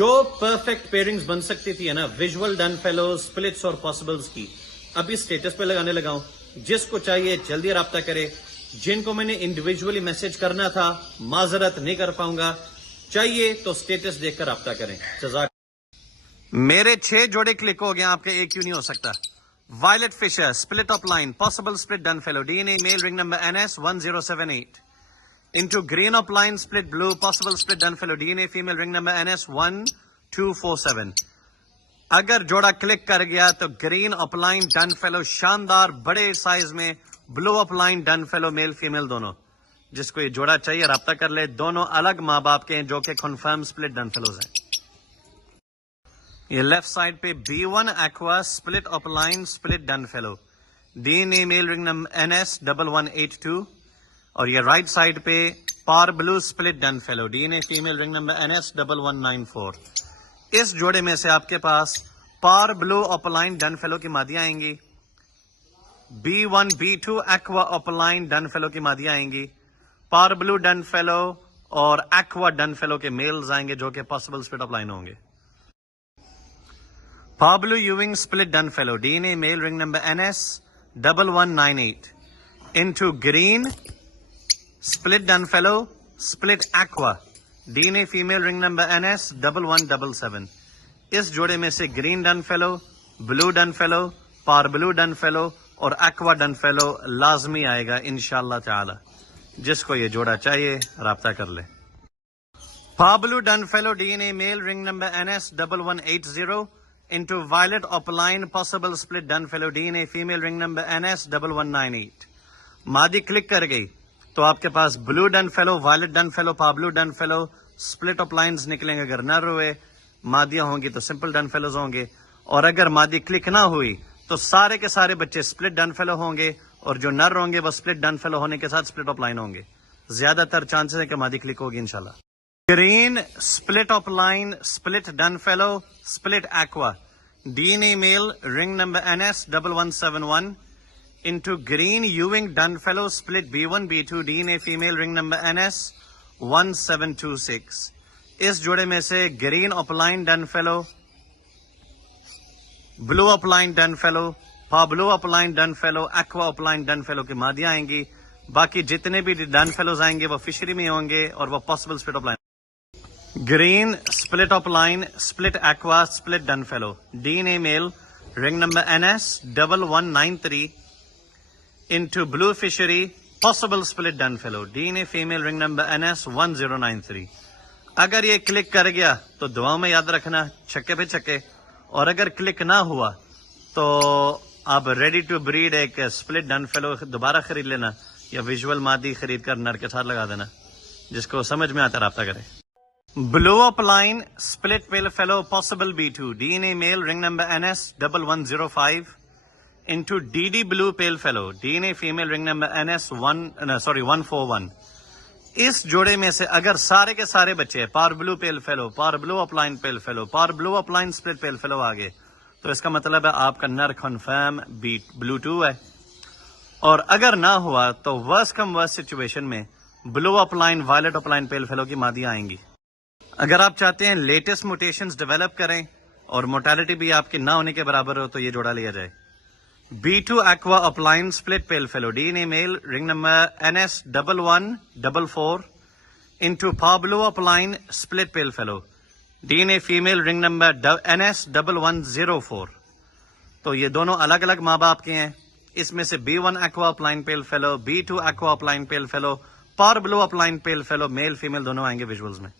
جو پرفیکٹ پیئرنگز بن سکتی تھی نا ویژول ڈن فیلوز سپلٹس اور پاسبلز کی، ابھی اسٹیٹس پہ لگانے لگا ہوں. جس کو چاہیے جلدی رابطہ کرے. جن کو میں نے انڈیویجولی میسج کرنا تھا معذرت نہیں کر پاؤں گا، چاہیے تو اسٹیٹس دیکھ کر رابطہ کریں. جزاک. میرے 6 جوڑے کلک ہو گئے، آپ کے ایک کیوں نہیں ہو سکتا؟ وائلٹ فشر split opaline possible split dun fallow D N A male ring number NS1078 into green up line split blue possible split done fellow DNA female ring number NS1247. اگر جوڑا کلک کر گیا تو green opaline dun fallow شاندار بڑے size میں، blue opaline dun fallow male female دونوں. جس کو یہ جوڑا چاہیے رابطہ کر لے. دونوں الگ ماں باپ کے ہیں جو کہ کنفرم سپلٹ ڈن فیلوز ہیں. یہ لیفٹ سائڈ پہ B1 aqua split opaline split dun fallow DNA male ring number NS1182. اور یہ رائٹ سائڈ پہ parblue split dun fallow D N A female ring number NS1194. اس جوڑے میں سے آپ کے پاس parblue opaline dun fallow کی مادیاں آئیں گی، B1 B2 aqua opaline dun fallow کی مادیاں آئیں گی، پار بلو ڈن فیلو اور ایکوا ڈن فیلو کے میلز آئیں گے جو کہ پاسبل سپلٹ اپ لائن ہوں گے. پار بلو یوونگ split dun fallow D N A male ring number NS1198 into green split dun fellow split aqua DNA female ring number NS1177. اس جوڑے میں سے گرین ڈن فیلو، بلو ڈن فیلو، پار بلو dun fallow اور aqua dun fellow لازمی آئے گا انشاءاللہ تعالی. جس کو یہ جوڑا چاہیے رابطہ کر لے. Parblue dun fallow D N A male ring number NS1180 into violet opaline possible split dun fellow DNA female ring number NS1198. مادی کلک کر گئی تو آپ کے پاس blue dun fallow, violet dun fallow, parblue dun fallow split opalines نکلیں گے. اگر نر ہوئے مادیاں ہوں گی تو سمپل ڈن فیلوز ہوں گے، اور اگر مادی کلک نہ ہوئی تو سارے کے سارے بچے سپلٹ ڈن فیلو ہوں گے، اور جو نر ہوں گے وہ سپلٹ ڈن فیلو ہونے کے ساتھ سپلٹ اپ لائن ہوں گے. زیادہ تر چانسز ہے کہ مادی کلک ہوگی انشاءاللہ. Green split opaline split dun fallow split aqua D N A male ring number NS1171 into green Ewing dun fellow split B1 B2 DNA female ring number NS1726. اس جوڑے میں سے green opaline dun fellow, بلو opaline dun fallow, پا بلو opaline dun fellow, aqua opaline dun fallow کی مادیاں آئیں گی. باقی جتنے بھی ڈن فیلوز آئیں گے وہ فشری میں ہوں گے اور وہ possible split opaline. Green split opaline split aqua split dun fallow D N A male ring number NS1193 into blue fishery possible split dun fellow DNA female ring number NS1093. اگر یہ click کر گیا تو دعاؤں میں یاد رکھنا چھکے پہ چھکے، اور اگر کلک نہ ہوا تو آپ ریڈی ٹو بریڈ ایک سپلٹ ڈن فیلو دوبارہ خرید لینا، یا ویژول مادی خرید کر نر کے ساتھ لگا دینا. جس کو سمجھ میں آتا رابطہ کرے. Blue opaline split pale fallow possible B2 DNA male ring number NS1105 into DD blue pale fellow DNA female ring number NS141. اس جوڑے میں سے اگر سارے کے سارے بچے پار بلو پیل فیلو، پار بلو اپ لائن پیل فیلو، پار بلو opaline split pale fellow آگے، تو اس کا مطلب ہے آپ کا نر کنفرم بلو 2 ہے. اور اگر نہ ہوا تو ورس کم ورس سچویشن میں بلو اپ لائن وائلٹ اپ لائن پیل فیلو کی مادیاں آئیں گی. اگر آپ چاہتے ہیں لیٹسٹ موٹیشنز ڈیولپ کریں اور موٹیلٹی بھی آپ کی نہ ہونے کے برابر ہو تو یہ جوڑا لیا جائے. B2 aqua upline split pale fellow DNA male ring number NS1144 into pa blue upline split pale fellow DNA female ring number NS1104. تو یہ دونوں الگ الگ ماں باپ کے ہیں. اس میں سے B1 aqua upline pale fellow، B2 aqua upline pale fellow، par blue upline pale fellow میل فیمیل دونوں آئیں گے ویژولز میں.